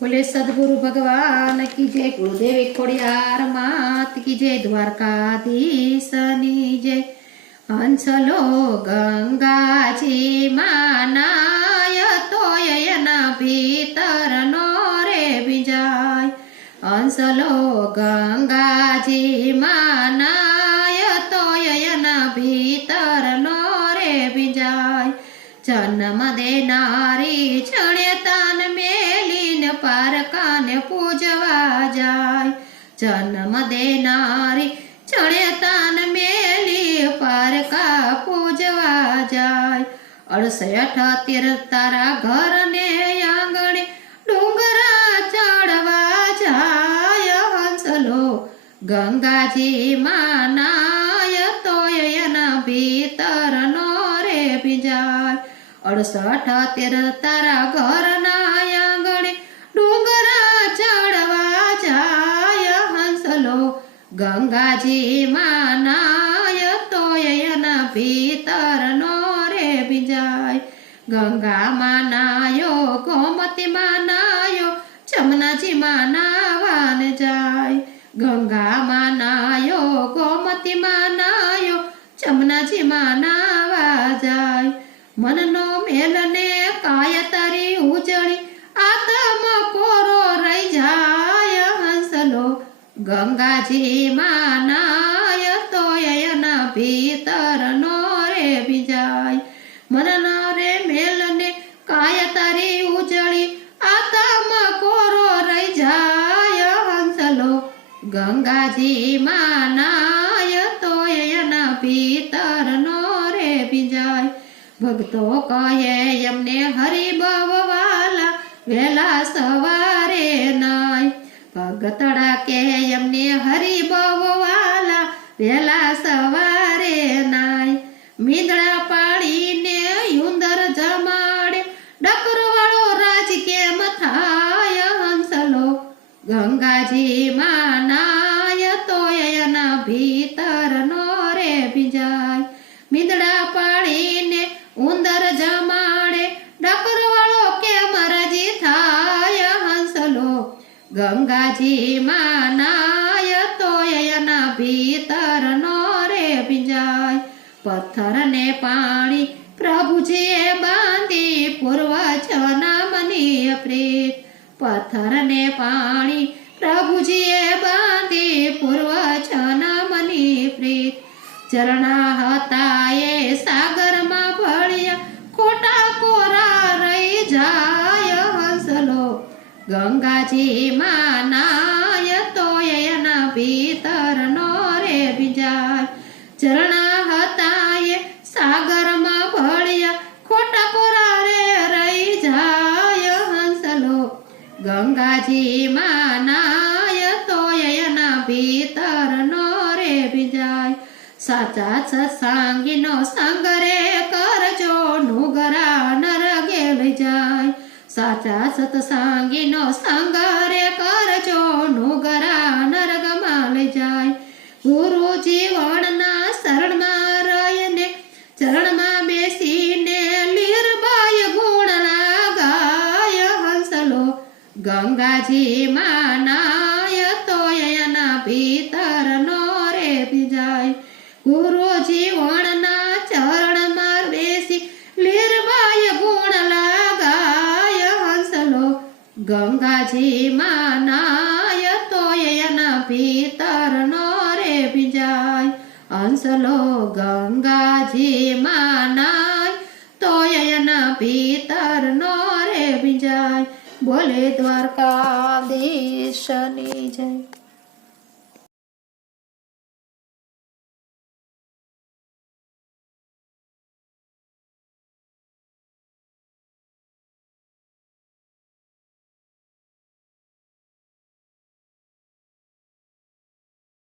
बोले सदगुरु भगवान की जय, गुरुदेव खोड़ियार मात की जय, द्वारकाधीशनी जय। हंसलो गंगाजी मानाय तोयना भीतर नो रे बिजाय। हंसलो गंगाजी मानाय तोयना भीतर नो रे बिजाय। जन्म देनारी छणे तान मेलीन पारकान पूजवा जाय। जन्म देनारी छणे तान मेली पारका पूजवा जाय। 68 तारा घर ने आंगणे डूंगरा चढ़वा जाय। हंसलो गंगाजी मानाय तोयना भीतर नो रे बिजाय। 68 तारा घर ना आंगणे डूंगरा चढ़वा जाय। हंसलो गंगाजी मानाय तोयना भीतर नो रे बिजाय। गंगा मानायो गोमती मानायो जमुनाजी मानावान जाय। गंगा मानायो गोमती मानायो जमुनाजी मानावा जाय। मननो मेलने कायतरी उजड़ी आत्मा कोरो रही जाय। हंसलो गंगाजी मानाय तोयना भीतर नो रे बिजाय। मननो रे मेलने कायतरी उजड़ी आत्मा कोरो रही जाय। हंसलो गंगाजी मानाय तोयना भीतर नो रे बिजाय। भक्तो कहे यमने हरि बववाला वेला सवारे नाय। भगतड़ा के यमने हरि बववाला वेला सवारे नाय। मींदड़ा पाड़ी ने युंदर जमाड़े डकरवाड़ो राज के मथाय। हंसलो गंगाजी मानाय तोयना भीतर नो रे बिजाय। मींदड़ा पाड़ी ने उंदर जमाड़े डकरवाड़ो के मरजी थाय। हंसलो गंगाजी मानाय तोयना भीतर नो रे बिजाय। पत्थर ने पानी प्रभुजी बांधी पूर्वजना मनी प्रीत। पत्थर ने पानी प्रभुजी बांधी पूर्वजना मनी प्रीत। चरणा हताए सागर में भळिया खोटा कोरा रही जाय। हंसलो गंगाजी मानाय तोयना भीतर नो रे बिजाय। चरणा हताए सागर में भळिया खोटा कोरा रे रही जाय। हंसलो गंगाजी मानाय तोयना भीतर नो रे बिजाय। साचा सत्संगीनो संग रे करजो नुगरा नर गेल जाय। साचा सत्संगीनो संग रे करजो नुगरा नर गमाल जाय। गुरु जीवनना शरण में रहीने चरण में बेसीने लीरबाई गुण लगाय। हंसलो गंगाजी मानाय तोयना भीतर नो रे बिजाय। गुरु जीवनना चरण में बेसी लीरबाई गुण लगाय। हंसलो गंगाजी मानाय तोयना भीतर नो रे बिजाय। हंसलो गंगाजी मानाय तोयना भीतर नो रे बिजाय। बोले द्वारकाधीशनी जय।